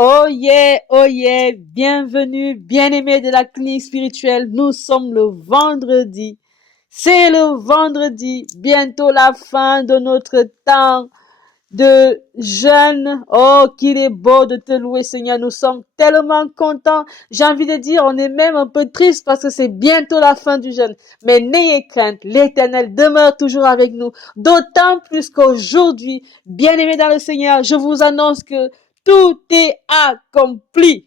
Oh yeah, bienvenue, bien-aimés de la clinique spirituelle. Nous sommes le vendredi. C'est le vendredi, bientôt la fin de notre temps de jeûne. Oh, qu'il est beau de te louer, Seigneur. Nous sommes tellement contents. J'ai envie de dire, on est même un peu triste parce que c'est bientôt la fin du jeûne. Mais n'ayez crainte, l'Éternel demeure toujours avec nous. D'autant plus qu'aujourd'hui, bien-aimés dans le Seigneur, je vous annonce que tout est accompli.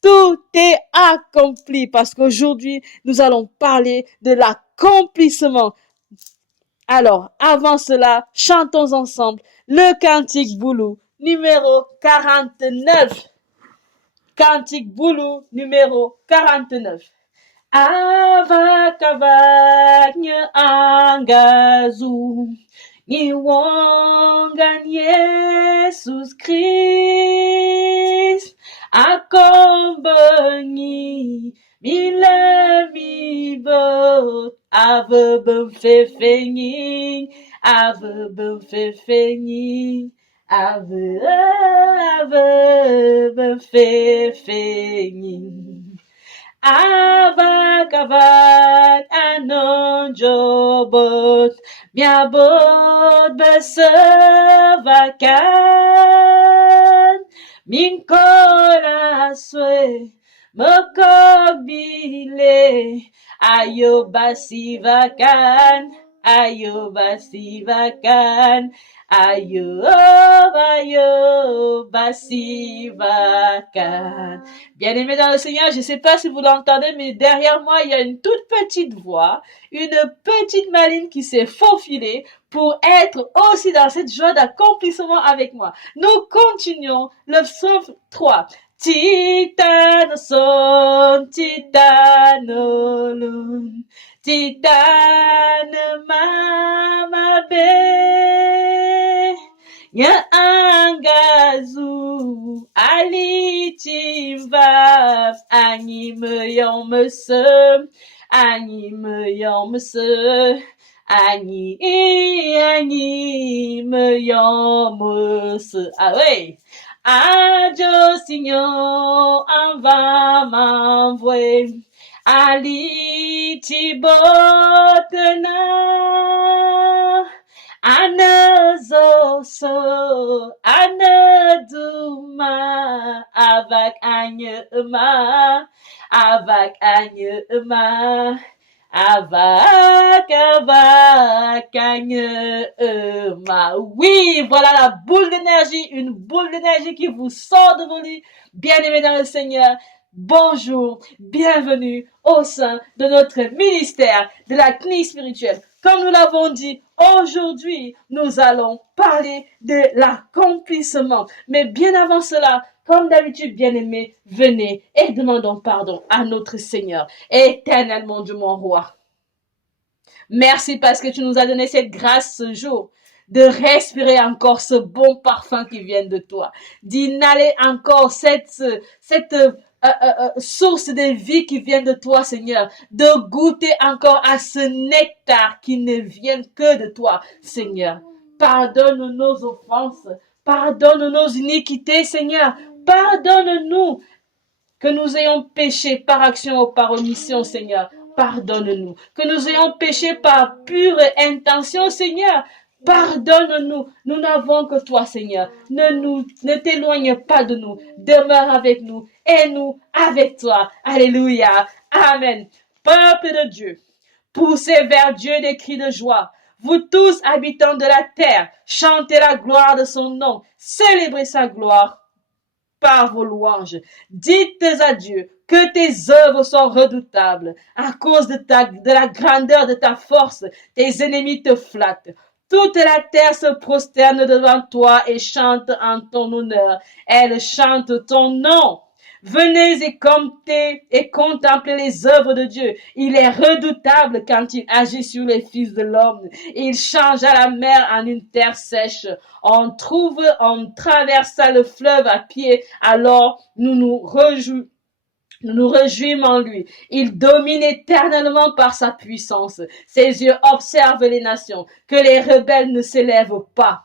Tout est accompli parce qu'aujourd'hui, nous allons parler de l'accomplissement. Alors, avant cela, chantons ensemble le cantique Boulou numéro 49. Cantique Boulou numéro 49. Avak avak nye angazu ni wangan Jesus Christ akombani mile mi bot ave ben fefening ave ben fefening ave ben fefening Avak avak anon jobot miabot besavakan min kolaswe mokobile ayobasivakan ayobasivakan ayobasivakan. Bien-aimés dans le Seigneur, je ne sais pas si vous l'entendez, mais derrière moi, il y a une toute petite voix, une petite maline qui s'est faufilée pour être aussi dans cette joie d'accomplissement avec moi. Nous continuons le psaume 3. Titanoson, titanolon, titane mamabe. Ya angazu alitimva anime yomse anime yomse anime yomse ah ouais ajo signon anva m'envoyer alitibotena Anazoso, anaduma, avak anyema, avak anyema, avak anyema. Oui, voilà la boule d'énergie, une boule d'énergie qui vous sort de vos lits. Bien-aimés dans le Seigneur, bonjour, bienvenue au sein de notre ministère de la clinique spirituelle. Comme nous l'avons dit, aujourd'hui, nous allons parler de l'accomplissement. Mais bien avant cela, comme d'habitude, bien-aimés, venez et demandons pardon à notre Seigneur. Éternel mon Dieu, mon roi. Merci parce que tu nous as donné cette grâce ce jour de respirer encore ce bon parfum qui vient de toi, d'inhaler encore cette source de vie qui vient de toi, Seigneur, de goûter encore à ce nectar qui ne vient que de toi, Seigneur. Pardonne nos offenses, pardonne nos iniquités, Seigneur. Pardonne-nous que nous ayons péché par action ou par omission, Seigneur. Pardonne-nous. Que nous ayons péché par pure intention, Seigneur. Pardonne-nous. Nous n'avons que toi, Seigneur. Ne t'éloigne pas de nous. Demeure avec nous et nous avec toi. Alléluia. Amen. Peuple de Dieu, poussez vers Dieu des cris de joie. Vous tous, habitants de la terre, chantez la gloire de son nom. Célébrez sa gloire par vos louanges. Dites à Dieu que tes œuvres sont redoutables. À cause de la grandeur de ta force, tes ennemis te flattent. Toute la terre se prosterne devant toi et chante en ton honneur. Elle chante ton nom. Venez et contemplez les œuvres de Dieu. Il est redoutable quand il agit sur les fils de l'homme. Il changea la mer en une terre sèche. On traversa le fleuve à pied. Alors nous nous réjouissons en lui. Il domine éternellement par sa puissance. Ses yeux observent les nations, que les rebelles ne s'élèvent pas.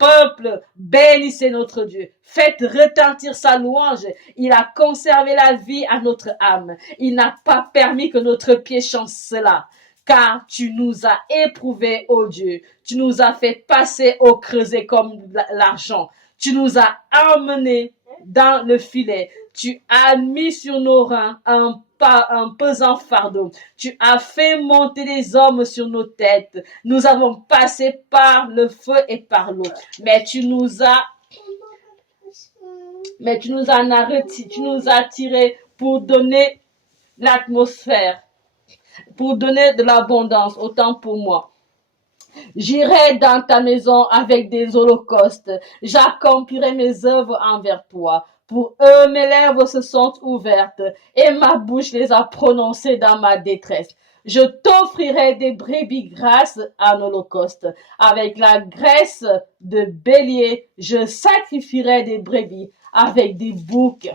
peuple, bénissez notre Dieu. Faites retentir sa louange. Il a conservé la vie à notre âme. Il n'a pas permis que notre pied chancela. Car tu nous as éprouvés, ô Dieu. Tu nous as fait passer au creuset comme l'argent. Tu nous as emmenés dans le filet. Tu as mis sur nos reins un pesant fardeau. Tu as fait monter les hommes sur nos têtes. Nous avons passé par le feu et par l'eau. Mais tu nous as tirés pour donner l'atmosphère, pour donner de l'abondance, autant pour moi. J'irai dans ta maison avec des holocaustes. J'accomplirai mes œuvres envers toi. Pour eux, mes lèvres se sont ouvertes et ma bouche les a prononcées dans ma détresse. Je t'offrirai des brebis grasses en holocauste. Avec la graisse de bélier, je sacrifierai des brebis avec des boucs.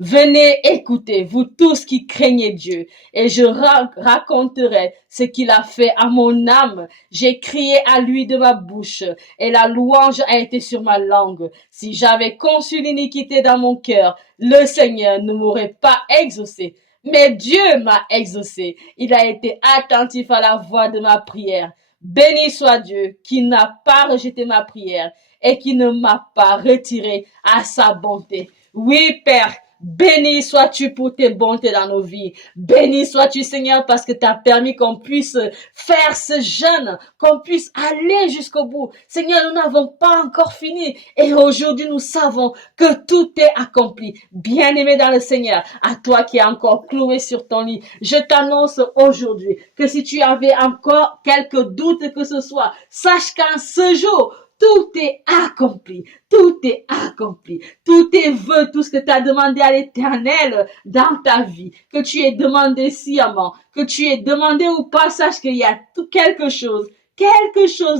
Venez écouter, vous tous qui craignez Dieu, et je raconterai ce qu'il a fait à mon âme. J'ai crié à lui de ma bouche, et la louange a été sur ma langue. Si j'avais conçu l'iniquité dans mon cœur, le Seigneur ne m'aurait pas exaucé. Mais Dieu m'a exaucé. Il a été attentif à la voix de ma prière. Béni soit Dieu qui n'a pas rejeté ma prière et qui ne m'a pas retiré à sa bonté. Oui, Père, béni sois-tu pour tes bontés dans nos vies. Béni sois-tu, Seigneur, parce que tu as permis qu'on puisse faire ce jeûne, qu'on puisse aller jusqu'au bout. Seigneur, nous n'avons pas encore fini. Et aujourd'hui, nous savons que tout est accompli. Bien-aimé dans le Seigneur, à toi qui es encore cloué sur ton lit, je t'annonce aujourd'hui que si tu avais encore quelques doutes que ce soit, sache qu'en ce jour, tout est accompli, tout est accompli, tous tes vœux, tout ce que tu as demandé à l'Éternel dans ta vie, que tu aies demandé sciemment, que tu aies demandé ou pas, sache qu'il y a quelque chose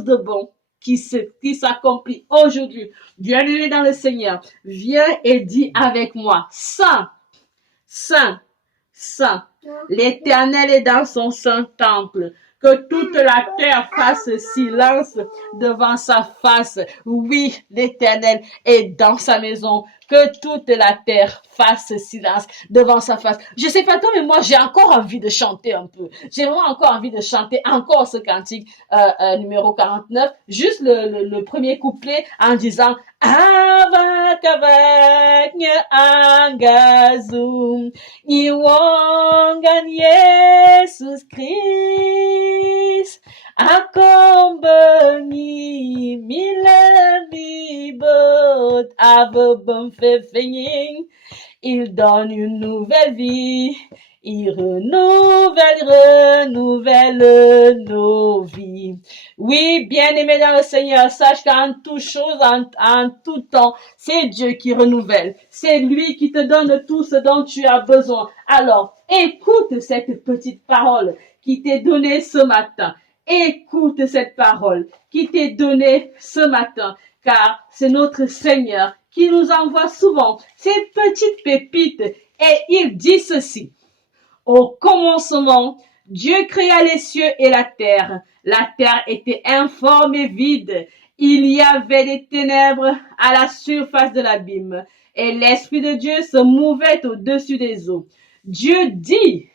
de bon qui s'accomplit aujourd'hui. Bienvenue dans le Seigneur, viens et dis avec moi, Saint, Saint, Saint, l'Éternel est dans son saint temple. Que toute la terre fasse silence devant sa face. Oui, l'Éternel est dans sa maison. Que toute la terre fasse silence devant sa face. Je sais pas toi, mais moi, j'ai encore envie de chanter un peu. J'ai vraiment encore envie de chanter encore ce cantique numéro 49. Juste le premier couplet en disant Avak avak nye angazum Iwangan Yesus Christ Akombani milani bot Avobum fefening Il donne une nouvelle vie Il renouvelle nos vies. Oui, bien-aimé dans le Seigneur, sache qu'en toute chose, en tout temps, c'est Dieu qui renouvelle. C'est lui qui te donne tout ce dont tu as besoin. Alors, écoute cette petite parole qui t'est donnée ce matin. Écoute cette parole qui t'est donnée ce matin, car c'est notre Seigneur qui nous envoie souvent ces petites pépites et il dit ceci. Au commencement, Dieu créa les cieux et la terre. La terre était informe et vide. Il y avait des ténèbres à la surface de l'abîme. Et l'Esprit de Dieu se mouvait au-dessus des eaux. Dieu dit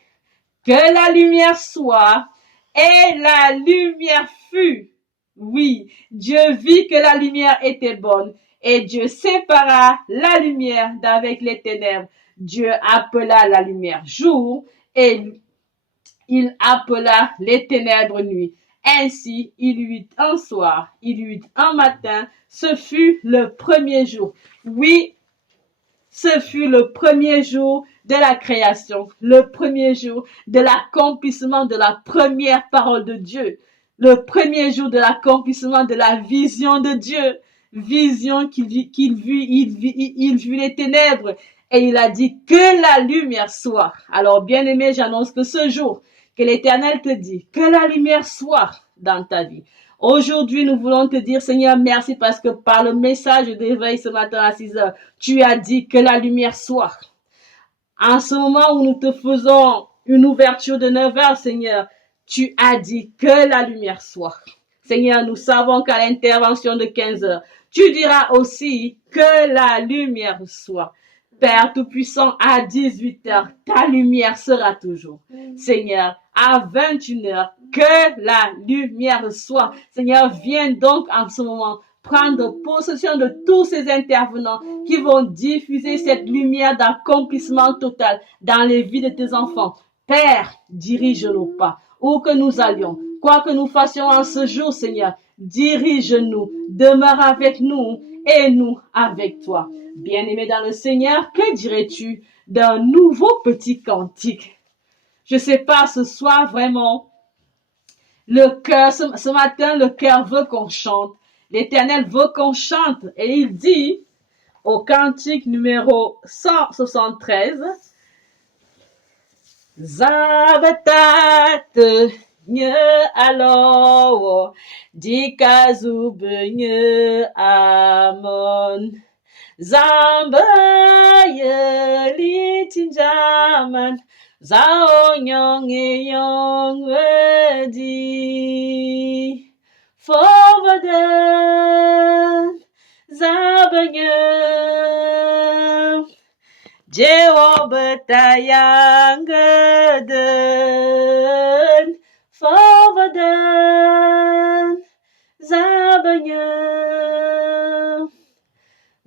que la lumière soit, et la lumière fut. Oui, Dieu vit que la lumière était bonne. Et Dieu sépara la lumière d'avec les ténèbres. Dieu appela la lumière jour. Et il appela les ténèbres nuit. Ainsi, il y eut un soir, il y eut un matin, ce fut le premier jour. Oui, ce fut le premier jour de la création, le premier jour de l'accomplissement de la première parole de Dieu, le premier jour de l'accomplissement de la vision de Dieu, vision qu'il vit les ténèbres. Et il a dit que la lumière soit. Alors, bien-aimé, j'annonce que ce jour, que l'Éternel te dit que la lumière soit dans ta vie. Aujourd'hui, nous voulons te dire, Seigneur, merci parce que par le message d'éveil ce matin à 6 heures, tu as dit que la lumière soit. En ce moment où nous te faisons une ouverture de 9 heures, Seigneur, tu as dit que la lumière soit. Seigneur, nous savons qu'à l'intervention de 15 heures, tu diras aussi que la lumière soit. Père Tout-Puissant, à 18 heures, ta lumière sera toujours. Seigneur, à 21 heures, que la lumière soit. Seigneur, viens donc en ce moment prendre possession de tous ces intervenants qui vont diffuser cette lumière d'accomplissement total dans les vies de tes enfants. Père, dirige nos pas, où que nous allions, quoi que nous fassions en ce jour, Seigneur, dirige-nous, demeure avec nous et nous avec toi. Bien-aimé dans le Seigneur, que dirais-tu d'un nouveau petit cantique? Je sais pas, ce soir, vraiment, le cœur, ce matin, le cœur veut qu'on chante. L'Éternel veut qu'on chante. Et il dit, au cantique numéro 173, Zabatat nye alo dikazubu nye amon Zamba ye litinjaman Zao nyong e yong wedi Forwarden Zabanya Jewo betayangaden Forwarden Zabanya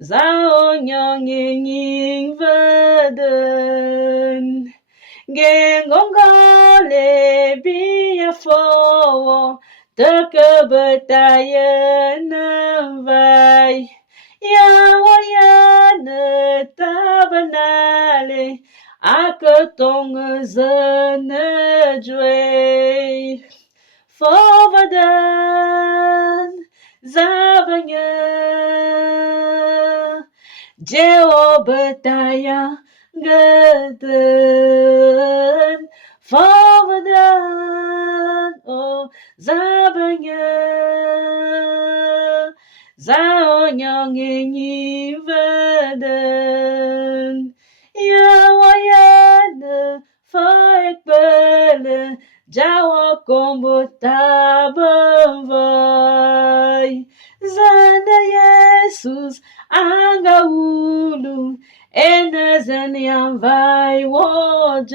Zao nyong ying verden Gengongole biya fo Teke betayen vai Yawayane tabanale Aketong zene jwe Forwarden Zabanya Jeo betaya Geden Forwarden Oh Zabanya Zao nyong e verden Yawayane faik bele Jawa kombo tabavai Zana Jesus anga ulu Ene zenian vai wojan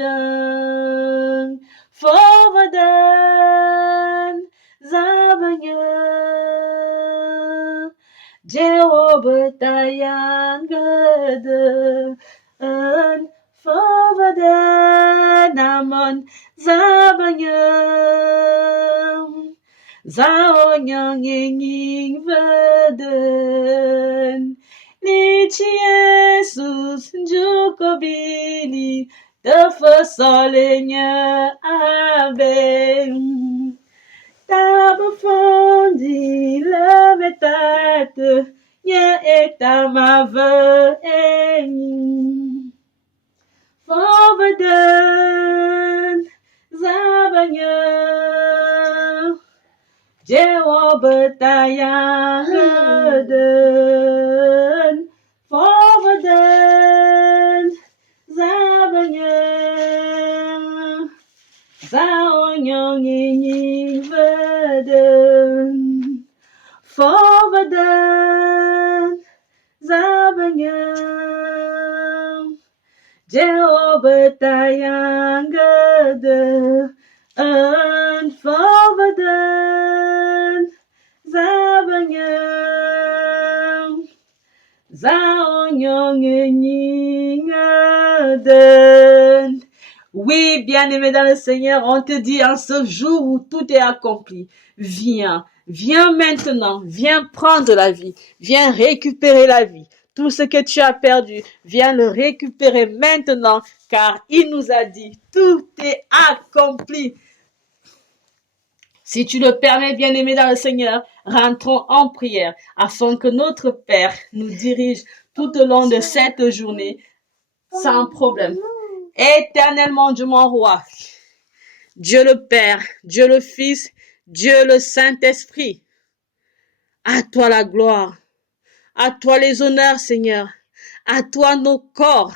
Forwarden Zabanya Jehovah Tayan Gede Forwarden Amon Zabanya Zao nyang ying verden Nichi Jesus Jukobili The first solenya abe Tabafondi la metate Nye eta ma ve eni Forwarden Zabanya Jewo betaya Geden Forwarden Zabanya Zao nyong ying verden Forwarden Zabanya Jehovah Tayan Gede Forwarden Zabanya Zao nyong ying verden. Oui, bien-aimé dans le Seigneur, on te dit en ce jour où tout est accompli, viens, viens maintenant, viens prendre la vie, viens récupérer la vie. Tout ce que tu as perdu, viens le récupérer maintenant, car il nous a dit, tout est accompli. Si tu le permets, bien-aimé dans le Seigneur, rentrons en prière afin que notre Père nous dirige tout au long de cette journée sans problème. Éternellement, Dieu mon roi, Dieu le Père, Dieu le Fils, Dieu le Saint-Esprit. À toi la gloire, à toi les honneurs, Seigneur, à toi nos corps,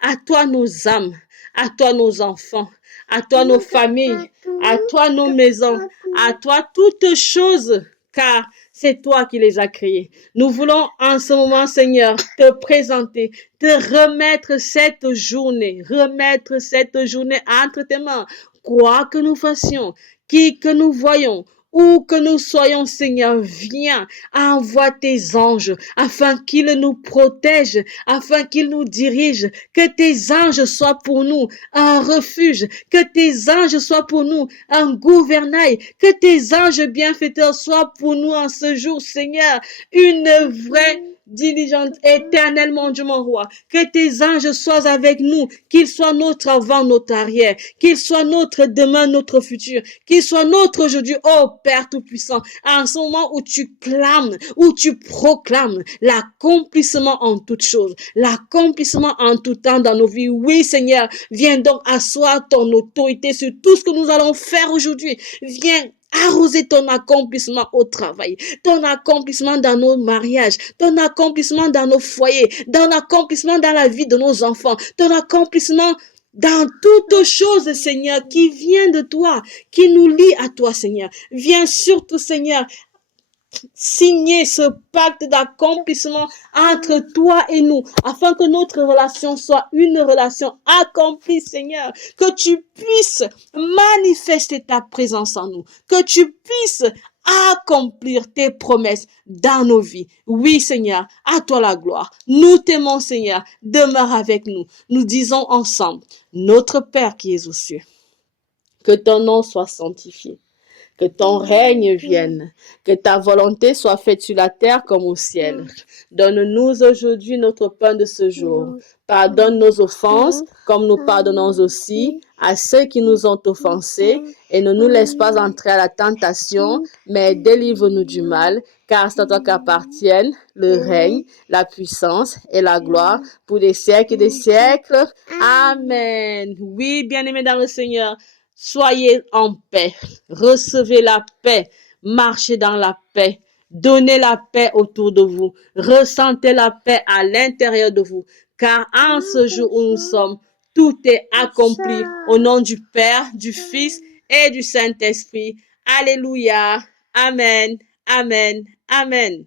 à toi nos âmes, À toi nos enfants, à toi nos familles, à toi nos maisons, à toi toutes choses, car c'est toi qui les as créées. Nous voulons en ce moment, Seigneur, te présenter, te remettre cette journée entre tes mains. Quoi que nous fassions, qui que nous voyons, où que nous soyons, Seigneur, viens, envoie tes anges afin qu'ils nous protègent, afin qu'ils nous dirigent, que tes anges soient pour nous un refuge, que tes anges soient pour nous un gouvernail, que tes anges bienfaiteurs soient pour nous en ce jour, Seigneur, une vraie diligente, éternellement, Dieu mon roi, que tes anges soient avec nous, qu'ils soient notre avant, notre arrière, qu'ils soient notre demain, notre futur, qu'ils soient notre aujourd'hui, oh Père Tout-Puissant, en ce moment où tu clames, où tu proclames l'accomplissement en toutes choses, l'accomplissement en tout temps dans nos vies. Oui, Seigneur, viens donc asseoir ton autorité sur tout ce que nous allons faire aujourd'hui. Viens arroser ton accomplissement au travail, ton accomplissement dans nos mariages, ton accomplissement dans nos foyers, ton accomplissement dans la vie de nos enfants, ton accomplissement dans toutes choses, Seigneur, qui vient de toi, qui nous lie à toi, Seigneur. Viens surtout, Seigneur, signer ce pacte d'accomplissement entre toi et nous, afin que notre relation soit une relation accomplie, Seigneur, que tu puisses manifester ta présence en nous, que tu puisses accomplir tes promesses dans nos vies. Oui, Seigneur, à toi la gloire. Nous t'aimons, Seigneur, demeure avec nous. Nous disons ensemble, notre Père qui es aux cieux, que ton nom soit sanctifié. Que ton règne vienne, que ta volonté soit faite sur la terre comme au ciel. Donne-nous aujourd'hui notre pain de ce jour. Pardonne nos offenses, comme nous pardonnons aussi à ceux qui nous ont offensés, et ne nous laisse pas entrer à la tentation, mais délivre-nous du mal, car c'est à toi qu'appartiennent le règne, la puissance et la gloire pour des siècles et des siècles. Amen. Oui, bien-aimés dans le Seigneur, soyez en paix, recevez la paix, marchez dans la paix, donnez la paix autour de vous, ressentez la paix à l'intérieur de vous, car en ce jour où nous sommes, tout est accompli au nom du Père, du Fils et du Saint-Esprit. Alléluia. Amen. Amen. Amen.